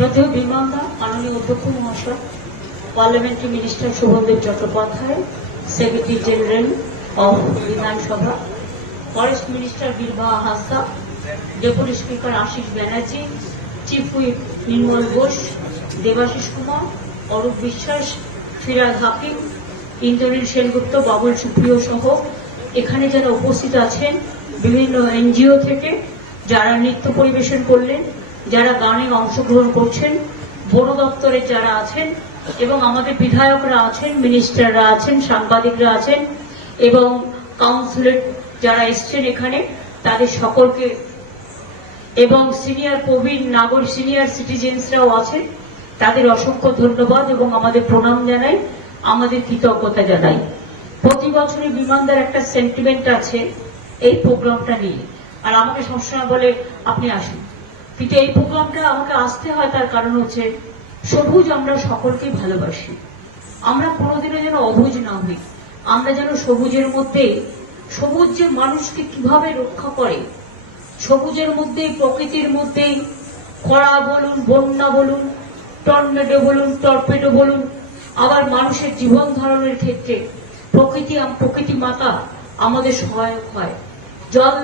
শ্রদ্ধেয় বিমানদা, মাননীয় অধ্যক্ষ মহাশয়, parliamentary minister Sovandeb Chattopadhyay, secretary general of Vidhansabha forest minister Birbaha Hansda deputy speaker Ashis Banerjee, chief whip Nirmal Ghosh, Debashis Kumar, Arup Biswas Firhad Hakim, Indranil Sengupta, Babul Supriyo সহ এখানে যারা উপস্থিত আছেন, বিভিন্ন এনজিও থেকে যারা নৃত্য পরিবেশন করলেন যারা গানে অংশগ্রহণ করছেন, বন দপ্তরে যারা আছেন এবং আমাদের বিধায়করা আছেন, মিনিস্টাররা আছেন, সাংবাদিকরা আছেন এবং কাউন্সিলর যারা এসছেন এখানে, তাদের সকলকে এবং সিনিয়র প্রবীণ নাগরিক সিনিয়র সিটিজেন্সরাও আছেন, তাদের অসংখ্য ধন্যবাদ এবং আমাদের প্রণাম জানাই, আমাদের কৃতজ্ঞতা জানাই। প্রতি বছরই বিমানদার একটা সেন্টিমেন্ট আছে, এই প্রোগ্রামটা নিয়ে। আর আমাকে সবসময় বলে, আপনি আসুন। কিন্তু এই প্রোগ্রামটা আমাকে আসতে হয় তার কারণ হচ্ছে সবুজ আমরা সকলকেই ভালোবাসি। আমরা কোনোদিনও যেন অবুজ না হই। আমরা যেন সবুজের মধ্যে, সবুজ যে মানুষকে কীভাবে রক্ষা করে, সবুজের মধ্যে, প্রকৃতির মধ্যে, খরা বলুন, বন্যা বলুন, টর্নেডো বলুন, টর্পেডো বলুন, আবার মানুষের জীবন ধারণের ক্ষেত্রে প্রকৃতি প্রকৃতি মাতা আমাদের সহায়ক হয়। জল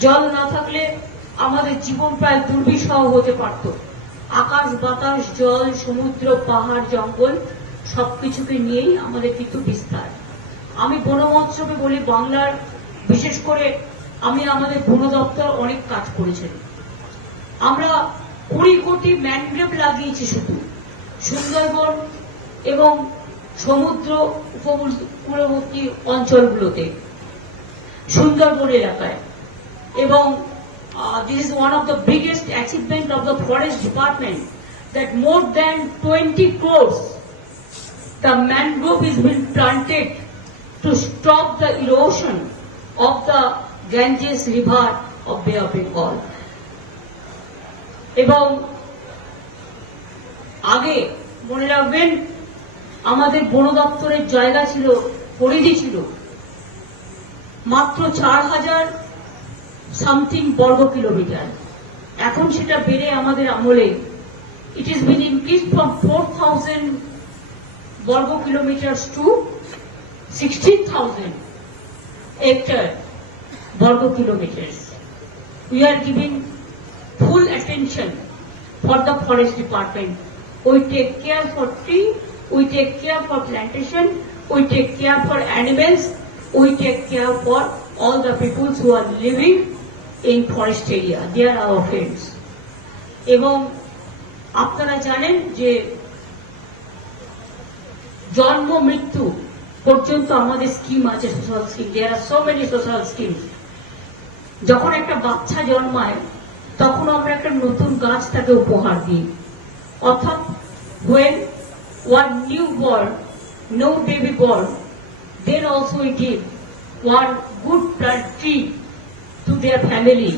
জল না থাকলে আমাদের জীবন প্রায় দুর্বিষহ হতে পারত। আকাশ, বাতাস, জল, সমুদ্র, পাহাড়, জঙ্গল সবকিছুকে নিয়েই আমাদের কিন্তু বিস্তার। আমি বন মহোৎসবে বলি বাংলার, বিশেষ করে আমি আমাদের বন দপ্তর অনেক কাজ করেছেন। আমরা কুড়ি কোটি ম্যানগ্রেভ লাগিয়েছি শুধু। সুন্দরবন এবং সমুদ্র উপকূলবর্তী অঞ্চলগুলোতে। সুন্দরবন এলাকায় এবং this is one of the biggest achievement of the forest department that more than twenty crores the mangrove is been planted to stop the erosion of the Ganges river of Bay of Bengal. এবং, আগে মনে রাখবেন, আমাদের বন দপ্তরের জায়গা ছিল, পরিধি ছিল মাত্র চার হাজার সামথিং বর্গ কিলোমিটার। এখন সেটা বেড়ে আমাদের আমলে it is been increase from four thousand বর্গ কিলোমিটার টু সিক্সটিন থাউজেন্ড একটার বর্গ kilometre. We are giving full attention for the forest department we take care for tree we take care for plantation we take care for animals we take care for all the people who are living in forest area. They are our friends. এবং আপনারা জানেন যে জন্ম, মৃত্যু পর্যন্ত আমাদের scheme আছে social scheme there are so many social scheme যখন একটা বাচ্চা জন্মায়, তখন আমরা একটা নতুন গাছ তাকে উপহার দিই। অর্থাৎ when one new born, no baby born then also we give one good tree to their family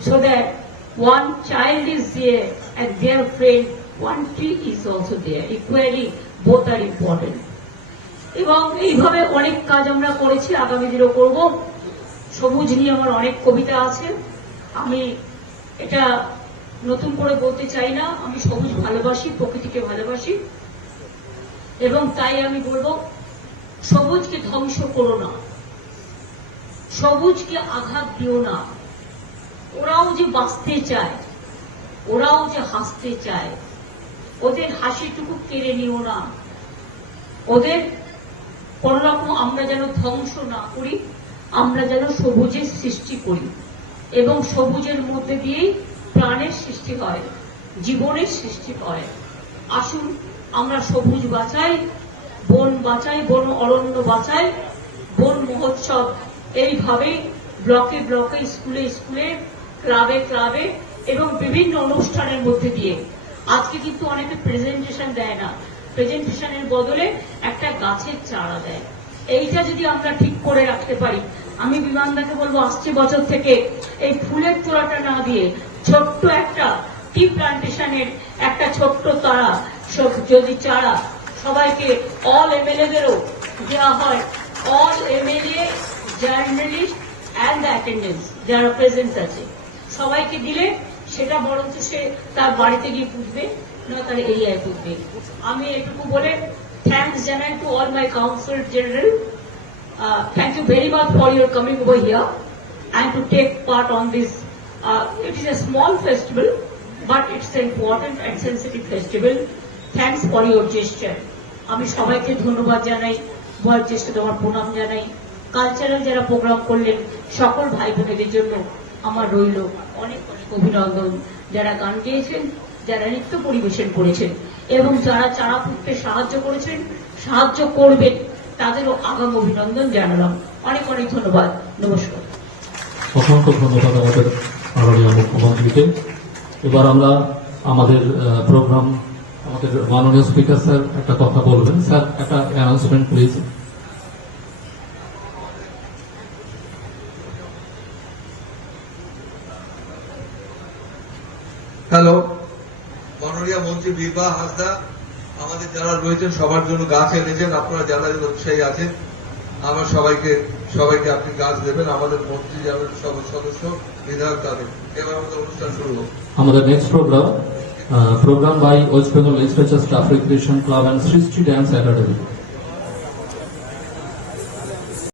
so that one child is there and their friend one tree is also there equally both are important এবং এইভাবে অনেক কাজ আমরা করেছি আগামী দিনও করব সবুজ নিয়ে আমার অনেক কবিতা আছে আমি এটা নতুন করে বলতে চাই না আমি সবুজ ভালোবাসি প্রকৃতিকে ভালোবাসি এবং তাই আমি বলব সবুজকে ধ্বংস করো না। সবুজকে আঘাত দিও না। ওরাও যে বাঁচতে চায়, ওরাও যে হাসতে চায়, ওদের হাসিটুকু কেড়ে নিও না। ওদের কোনরকম আমরা যেন ধ্বংস না করি, আমরা যেন সবুজের সৃষ্টি করি এবং সবুজের মধ্যে দিয়েই প্রাণের সৃষ্টি হয়, জীবনের সৃষ্টি হয়। আসুন, আমরা সবুজ বাঁচাই বন বাঁচাই, বন অরণ্য বাঁচাই, বন মহোৎসব। এইভাবে ব্লকে ব্লকে, স্কুলে স্কুলে, ক্লাবে ক্লাবে এবং বিভিন্ন অনুষ্ঠানের মধ্যে দিয়ে। আজকে কিন্তু অনেকে প্রেজেন্টেশন দেয় না। প্রেজেন্টেশনের বদলে একটা গাছের চারা দেয়। এইটা যদি আমরা ঠিক করে রাখতে পারি, আমি বিমানদাকে বলব, আসছে বছর থেকে এই ফুলের তোড়াটা না দিয়ে ছোট্ট একটা টি প্লান্টেশনের একটা ছোট্ট তারা যদি চারা সবাইকে অল এমএলএদেরও দেওয়া হয় all MLA journalist and the attendance যারা প্রেজেন্ট আছে সবাইকে দিলে সেটা বরঞ্চ সে তার বাড়িতে গিয়ে পুঁতবে না তার এরিয়ায় পুঁতবে আমি এটুকু বলে থ্যাংকস জানাই to all my council general Uh, thank very very for your coming over here and to take part on this. Uh, it is a small festival, but it's an important and sensitive. Thanks for your gesture. আমি সবাইকে ধন্যবাদ জানাই বয়োজ্যেষ্ঠ তোমার প্রণাম জানাই। Cultural যারা programme করলেন, সকল ভাই বোনেদের জন্য আমার রইল অনেক অনেক অভিনন্দন। যারা গান গেয়েছেন, যারা নৃত্য পরিবেশন করেছেন, এবং যারা চারা পুঁততে সাহায্য করেছেন, সাহায্য করবেন, তাদেরও আগাম অভিনন্দন জানালাম। অনেক অনেক ধন্যবাদ। নমস্কার। অসংখ্য ধন্যবাদ আমাদের মুখ্যমন্ত্রীকে এবার আমরা আমাদের প্রোগ্রাম আমাদের মাননীয় স্পিকার স্যার একটা কথা বলবেন। স্যার একটা অ্যানাউন্সমেন্ট প্লিজ হ্যালো মাননীয় মন্ত্রী বিরবা হাসদা আমাদের যারা রয়েছেন সবার জন্য গাছ এনেছেন আপনারা যারা যারা উৎসাহী আছেন আমার সবাইকে সবাইকে আপনি গাছ দেবেন। আমাদের মন্ত্রী যাবেন সব সদস্য বিধায়ক তাদের। এবার আমাদের অনুষ্ঠান শুরু আমাদের next programme Uh, program by West Bengal Literature Staff Recreation Club and Sri Street Dance Academy.